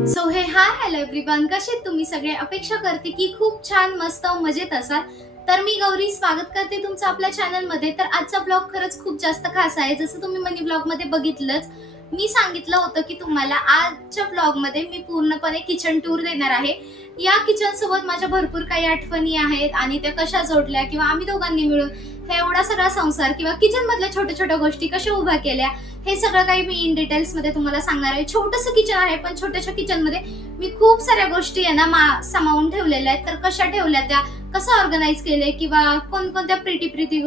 So हे hi hello everyone, कसे आहेत तुम्ही सगळे? अपेक्षा करते की खूप छान मस्त मजेत असाल. तर मी गौरी स्वागत करते तुमचं आपल्या चॅनल मध्ये. तर आजचा ब्लॉग खरंच खूप जास्त खास आहे. जसं तुम्ही मनी ब्लॉग मध्ये बघितलंच, मी सांगितलं होतं की तुम्हाला आजच्या ब्लॉग मध्ये मी पूर्णपणे किचन टूर देणार आहे. या किचन सोबत माझ्या भरपूर काही आठवणी आहेत आणि त्या कशा जोडल्या किंवा आम्ही दोघांनी मिळून हे एवढा सगळा संसार किंवा किचन मधल्या छोट्या छोट्या गोष्टी कशा उभ्या केल्या, हे सगळं काही मी इन डिटेल्स मध्ये तुम्हाला सांगणार आहे. छोटंसं किचन आहे, पण छोट्याशा किचन मध्ये मी खूप साऱ्या गोष्टी आहे ना सामावून ठेवलेल्या आहेत. तर कशा ठेवल्या त्या, कसं ऑर्गनाईज केले किंवा कोणकोणत्या प्रिटी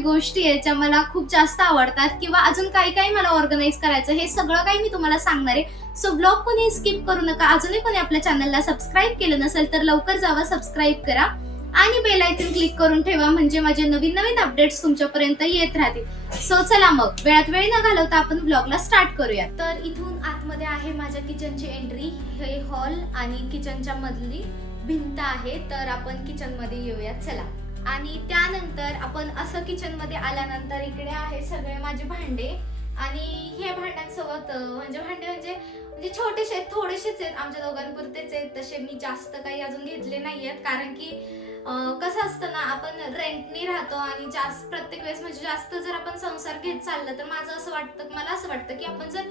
गोष्टी आहेत ज्या मला खूप जास्त आवडतात किंवा अजून काही काही मला ऑर्गनाईज करायचं, हे सगळं काही मी तुम्हाला सांगणार आहे. सो ब्लॉग कोणी स्किप करू नका. अजूनही कोणी आपल्या चॅनलला सबस्क्राईब केलं नसेल तर लवकर जावा, सबस्क्राईब करा आणि बेल आयकॉन क्लिक करून ठेवा, म्हणजे माझे नवीन नवीन अपडेट्स तुमच्यापर्यंत येत राहतील. सो चला मग वेळात वेळ न घालवता आपण ब्लॉगला स्टार्ट करूया. तर इथून आतमध्ये आहे माझ्या किचनची एंट्री. हे हॉल आणि किचनच्या मधली भिंत आहे. तर आपण किचन मध्ये येऊयात चला. आणि त्यानंतर आपण असं किचन मध्ये आल्यानंतर इकडे आहे सगळे माझे भांडे. आणि हे भांड्यांसोबत म्हणजे छोटेसे आहेत, थोडेसेच आहेत, आमच्या दोघांपुरतेच आहेत. तसे मी जास्त काही अजून घेतले नाहीयेत, कारण की कसं असतं ना, आपण रेंटनी राहतो आणि जास्त प्रत्येक वेळेस म्हणजे जास्त जर आपण संसार घेत चाललं तर मला असं वाटतं की आपण जर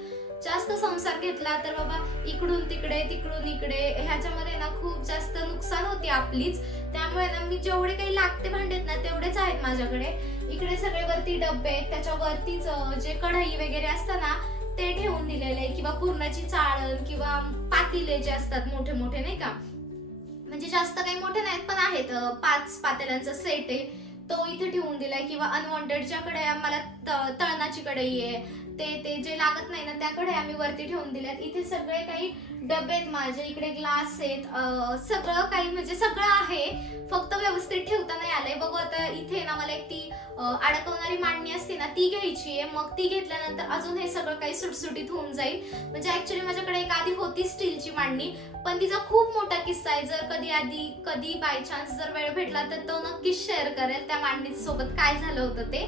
जास्त संसार घेतला तर बाबा इकडून तिकडे तिकडून इकडे ह्याच्यामध्ये ना खूप जास्त नुकसान होते आपलीच. त्यामुळे ना मी जेवढे काही लागते भांडेत ना तेवढेच आहेत माझ्याकडे. इकडे सगळे वरती डब्बे आहेत, त्याच्यावरतीच जे कढई वगैरे असतं ना ते ठेवून दिलेले आहे, किंवा पूर्णाची चाळण किंवा पातेले जे असतात मोठे मोठे, नाही का, म्हणजे जास्त काही मोठे नाहीत पण आहेत. 5 पातेल्यांचा सेट आहे, तो इथे ठेवून दिलाय. किंवा अनवॉन्टेड ज्या कढया मला तळणाची कढई आहे, ते जे लागत नाही ना त्या कढया आम्ही वरती ठेवून दिल्यात. इथे सगळे काही डबे आहेत माझे, इकडे ग्लास आहेत, सगळं काही म्हणजे सगळं आहे, फक्त व्यवस्थित ठेवता नाही आलंय. बघू आता. इथे ना मला एक ती अडकवणारी मांडणी असते ना ती घ्यायची आहे. मग ती घेतल्यानंतर अजून हे सगळं काही सुटसुटीत होऊन जाईल. म्हणजे ऍक्च्युली माझ्याकडे एक आधी होती स्टीलची मांडणी, पण तिचा खूप मोठा किस्सा आहे. जर कधी बाय चान्स जर वेळ भेटला तर तो नक्कीच शेअर करेल त्या मांडणी सोबत काय झालं होतं ते.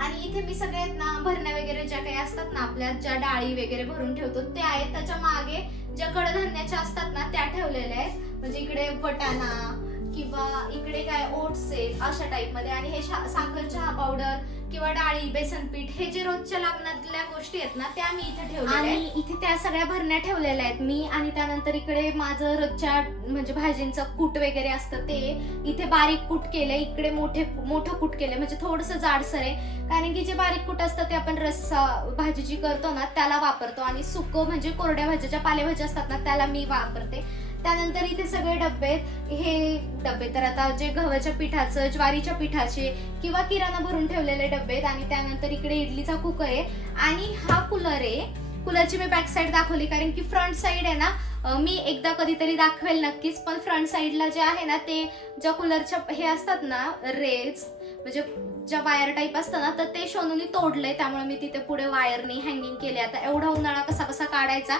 आणि इथे मी सगळ्यात ना भरण्या वगैरे ज्या काही असतात ना आपल्या, ज्या डाळी वगैरे भरून ठेवतो त्या आहेत. त्याच्या मागे ज्या कडधान्याच्या असतात ना त्या ठेवलेल्या आहेत. म्हणजे इकडे वटाणा किंवा इकडे काय ओट्स आहेत अशा टाइप मध्ये. आणि हे साखर, चहा पावडर किंवा डाळी, बेसन पीठ, हे जे रोजच्या लागणाऱ्या गोष्टी आहेत ना त्या मी इथे ठेवलेल्या आहेत. आणि इथे त्या सगळ्या भरण्या ठेवलेल्या आहेत मी. आणि त्यानंतर इकडे माझं रोजच्या म्हणजे भाजींचं कूट वगैरे असतं ते इथे बारीक कूट केलंय. इकडे मोठं कूट केलंय, म्हणजे थोडंसं जाडसर आहे, कारण की जे बारीक कूट असतं ते आपण रस्सा भाजी जी करतो ना त्याला वापरतो, आणि सुकं म्हणजे कोरड्या भाज्या ज्या पालेभाज्या असतात ना त्याला मी वापरते. त्यानंतर इथे सगळे डब्बे आहेत. हे डब्बे तर आता जे गव्हाच्या पिठाचं, ज्वारीच्या पिठाचे किंवा किराणा भरून ठेवलेले डब्बे आहेत. आणि त्यानंतर इकडे इडलीचा कुकर आहे. आणि हा कूलर आहे. कूलरची मी बॅक साईड दाखवली, कारण की फ्रंट साईड आहे ना मी एकदा कधीतरी दाखवेल नक्कीच. पण फ्रंट साईडला जे आहे ना ते ज्या कूलरच्या हे असतात ना रेज, म्हणजे ज्या वायर टाईप असतं ना, तर ते शोनूनी तोडलंय. त्यामुळे मी तिथे पुढे वायरनी हँगिंग केले. आता एवढा उन्हाळा कसा काढायचा,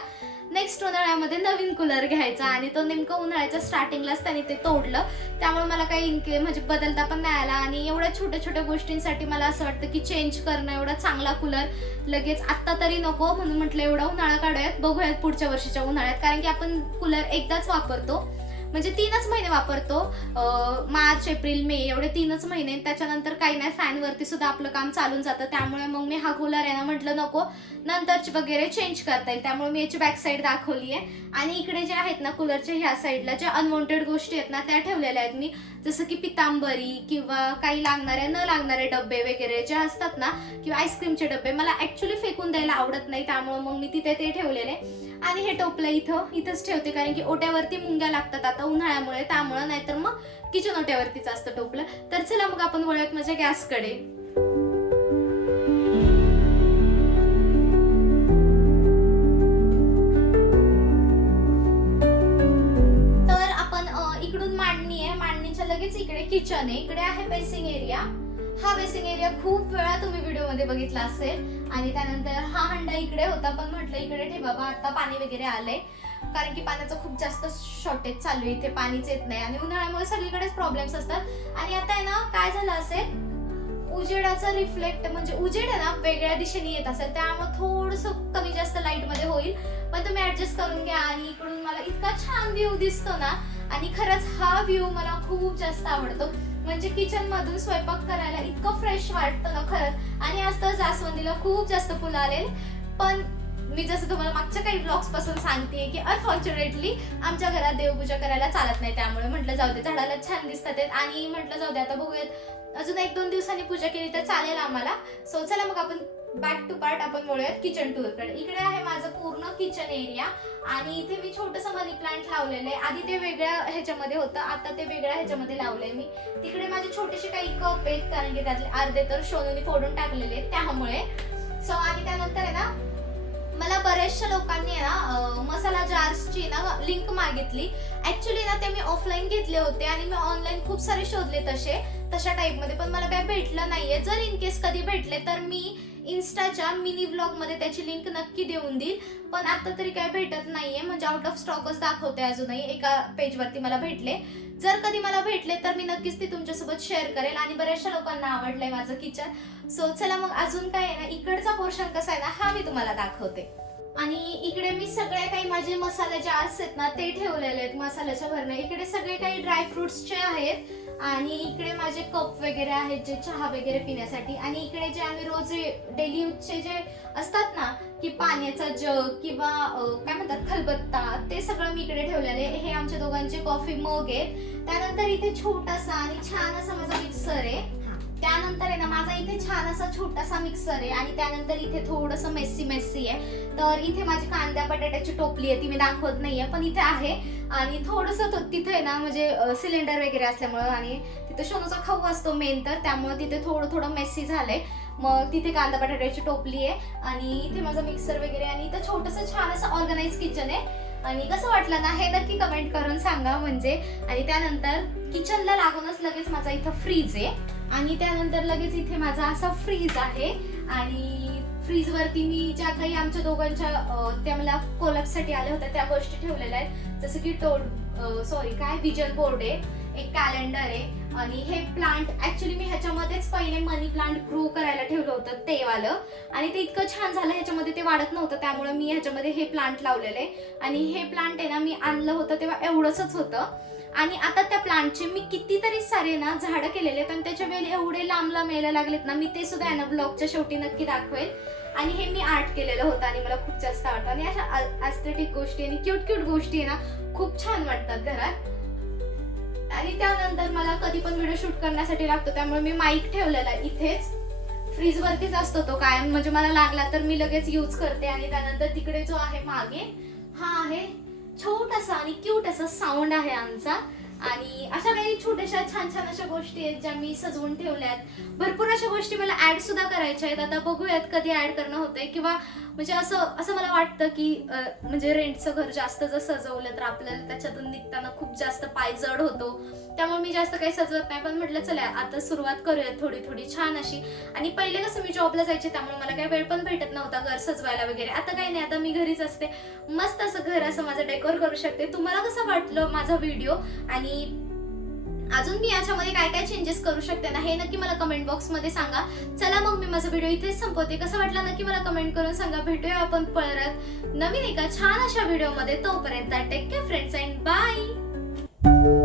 नेक्स्ट उन्हाळ्यामध्ये नवीन कूलर घ्यायचा. आणि तो नेमकं उन्हाळ्याच्या स्टार्टिंगलाच त्याने ते तोडलं. त्यामुळे मला काही म्हणजे बदलता पण नाही आला. आणि एवढ्या छोट्या छोट्या गोष्टींसाठी मला असं वाटतं की चेंज करणं, एवढा चांगला कूलर लगेच आत्ता तरी नको, म्हणून म्हटलं एवढा उन्हाळा काढूयात, बघूयात पुढच्या वर्षीच्या उन्हाळ्यात. कारण की आपण कूलर एकदाच वापरतो, म्हणजे 3च महिने वापरतो. मार्च, एप्रिल, मे एवढे 3च महिने. त्याच्यानंतर काही नाही, फॅन वरती सुद्धा आपलं काम चालून जातं. त्यामुळे मग मी हा कूलर आहे ना म्हटलं नको, नंतरची वगैरे चेंज करता येईल. त्यामुळे मी याची बॅक साईड दाखवली आहे. आणि इकडे जे आहेत ना कूलरच्या ह्या साईडला ज्या अनवॉन्टेड गोष्टी आहेत ना त्या ठेवलेल्या आहेत मी, जसं की पितांबरी किंवा काही न लागणारे डब्बे वगैरे जे असतात ना, किंवा आईस्क्रीमचे डब्बे मला ऍक्च्युली फेकून द्यायला आवडत नाही, त्यामुळे मग मी तिथे ते ठेवलेले. आणि हे टोपलं इथंच ठेवते, कारण की ओट्यावरती मुंग्या लागतात आता उन्हाळ्यामुळे, त्यामुळे. नाहीतर मग किचन ओट्यावरतीच असतं टोपलं. तर चला मग आपण वळूयात माझ्या गॅसकडे. तर आपण इकडून मांडणी आहे, मांडणीच्या लगेच इकडे किचन आहे. इकडे आहे बेसिंग एरिया. हा बेसिंग एरिया खूप वेळा तुम्ही व्हिडिओ मध्ये बघितला असेल. आणि त्यानंतर हा हंडा इकडे होता, पण म्हटलं इकडे ठेव बाबा, आता पाणी वगैरे आलंय, कारण की पाण्याचं खूप जास्त शॉर्टेज चालू आहे, इथे पाणीच येत नाही. आणि उन्हाळ्यामुळे सगळीकडेच प्रॉब्लेम्स असतात. आणि आता आहे ना काय झालं असेल, उजेडाचा रिफ्लेक्ट म्हणजे उजेड आहे ना वेगळ्या दिशेने येत असेल, त्यामुळे थोडंसं कमी जास्त लाईट मध्ये होईल, पण तुम्ही ऍडजस्ट करून घ्या. आणि इकडून मला इतका छान व्ह्यू दिसतो ना, आणि खरंच हा व्ह्यू मला खूप जास्त आवडतो. म्हणजे किचन मधून स्वयंपाक करायला इतकं फ्रेश वाटतं ना खरंच. आणि आज तर जास्वंदीला खूप जास्त फुलं आले, पण मी जसं तुम्हाला मागच्या काही ब्लॉग्स पासून सांगतेय की अनफॉर्च्युनेटली आमच्या घरात देवपूजा करायला चालत नाही, त्यामुळे म्हटलं जाऊ दे, झाडाला छान दिसतात आणि म्हटलं जाऊ दे आता बघूयात, अजून 1-2 दिवसांनी पूजा केली तर चालेल आम्हाला. सो चला मग आपण बॅक टू पार्ट आपण वळूयात किचन टूरकडे. इकडे आहे माझं पूर्ण किचन एरिया आणि इथे मी छोटंसं मनी प्लांट लावलेलं आहे. आधी ते वेगळ्या ह्याच्यामध्ये होतं, आता ते वेगळ्या ह्याच्यामध्ये लावलंय मी. तिकडे माझे छोटेसे काही कप आहेत, कारण की त्यातले अर्धे तर शोनूने फोडून टाकलेले आहेत त्यामुळे. सो आणि त्यानंतर आहे ना, मला बऱ्याचशा लोकांनी ना मसाला जार्सची ना लिंक मागितली. ऍक्च्युली ना ते मी ऑफलाईन घेतले होते आणि मी ऑनलाईन खूप सारे शोधले तशा टाईप मध्ये, पण मला काय भेटलं नाहीये. जर इन केस कधी भेटले तर मी इन्स्टाच्या मिनी व्लॉग मध्ये त्याची लिंक नक्की देऊन देईल, पण आता तरी काय भेटत नाहीये. म्हणजे आउट ऑफ स्टॉकच दाखवते अजूनही. एका पेजवरती मला भेटले. जर कधी मला भेटले तर मी नक्कीच ती तुमच्यासोबत शेअर करेल. आणि बऱ्याचशा लोकांना आवडलंय माझं किचन. सो चला मग अजून काय आहे ना, इकडचा पोर्शन कसा आहे ना हा मी तुम्हाला दाखवते. आणि इकडे मी सगळे काही माझे मसाले जार्स आहेत ना ते ठेवलेले आहेत मसाल्याच्या भरणे. इकडे सगळे काही ड्रायफ्रुट्सचे आहेत आणि इकडे माझे कप वगैरे आहेत जे चहा वगैरे पिण्यासाठी. आणि इकडे जे आम्ही रोज डेली यूजचे जे असतात ना की पाण्याचा जग किंवा काय म्हणतात खलबत्ता, ते सगळं मी इकडे ठेवलेले. हे आमच्या दोघांचे कॉफी मग आहेत. त्यानंतर इथे छोटासा आणि छान असा माझा मिक्सर आहे. त्यानंतर आहे ना माझा इथे छान असा छोटासा मिक्सर आहे. आणि त्यानंतर इथे थोडंसं मेस्सी आहे. तर इथे माझी कांद्या बटाट्याची टोपली आहे, ती मी दाखवत नाहीये पण इथे आहे. आणि थोडंसं तिथे आहे ना म्हणजे सिलेंडर वगैरे असल्यामुळं आणि तिथे शोनूचा खाऊ असतो मेन, तर त्यामुळे तिथे थोडं मेस्सी झालंय. मग तिथे कांदा बटाट्याची टोपली आहे आणि इथे माझा मिक्सर वगैरे. आणि इथं छोटंसं छान असं ऑर्गनाइज किचन आहे. आणि कसं वाटलं ना हे नक्की कमेंट करून सांगा म्हणजे. आणि त्यानंतर किचनला लागूनच लगेच माझा इथं फ्रीज आहे. आणि त्यानंतर लगेच इथे माझा असा फ्रीज आहे. आणि फ्रीज वरती मी ज्या काही आमच्या दोघांच्या त्या मला कोलॅबसाठी आल्या होत्या त्या गोष्टी ठेवलेल्या आहेत. जसं की विजन बोर्ड आहे, एक कॅलेंडर आहे. आणि हे प्लांट ऍक्च्युली मी ह्याच्यामध्येच पहिले मनी प्लांट ग्रो करायला ठेवलं होतं ते वालं, आणि ते इतकं छान झालं ह्याच्यामध्ये ते वाढत नव्हतं, त्यामुळे मी ह्याच्यामध्ये हे प्लांट लावलेले. आणि हे प्लांट आहे ना मी आणलं होतं तेव्हा एवढंच होतं. आणि आता त्या प्लांटचे मी कितीतरी सारे ना झाडं केलेले, पण त्याच्या वेळी एवढे लांब यायला लागलेत ना, मी ते सुद्धा आहे ना ब्लॉगच्या शेवटी नक्की दाखवेल. आणि हे मी आर्ट केलेलं होतं आणि मला खूप जास्त आवडतं. आणि अशा एस्थेटिक गोष्टी आणि क्यूट गोष्टी आहे ना खूप छान वाटतात घरात. आणि त्यानंतर मला कधी पण व्हिडिओ शूट करण्यासाठी लागतो, त्यामुळे मी माईक ठेवलेला इथेच. फ्रीज वरतीच असतो तो कायम, म्हणजे मला लागला तर मी लगेच यूज करते. आणि त्यानंतर तिकडे जो आहे मागे हा आहे छोटासा आणि क्यूट असा साऊंड आहे आमचा. आणि अशा काही छोट्याशा छान अशा गोष्टी आहेत ज्या मी सजवून ठेवल्यात. भरपूर अशा गोष्टी मला ऍड सुद्धा करायच्या आहेत. आता बघूयात कधी ऍड करणं होतंय. किंवा म्हणजे असं मला वाटतं की म्हणजे रेंटचं घर जास्त जर सजवलं तर आपल्याला त्याच्यातून निघताना खूप जास्त पाय जड होतो, त्यामुळे मी जास्त काही सजवत नाही. पण म्हटलं चला आता सुरुवात करूया थोडी छान अशी. आणि पहिले कसं मी जॉबला जायचे, त्यामुळे मला काही वेळ पण भेटत नव्हता घर सजवायला वगैरे. आता काही नाही, आता मी घरीच असते, मस्त असं घर असं माझं डेकोर करू शकते. तुम्हाला कसं वाटलं माझा व्हिडिओ आणि अजून मी याच्यामध्ये काय चेंजेस करू शकते ना हे नक्की मला कमेंट बॉक्स मध्ये सांगा. चला मग मी माझा व्हिडिओ इथेच संपवते. कसं वाटलं नक्की मला कमेंट करून सांगा. भेटूया आपण परत नवीन एका छान अशा व्हिडिओ मध्ये. तोपर्यंत take care friends and bye.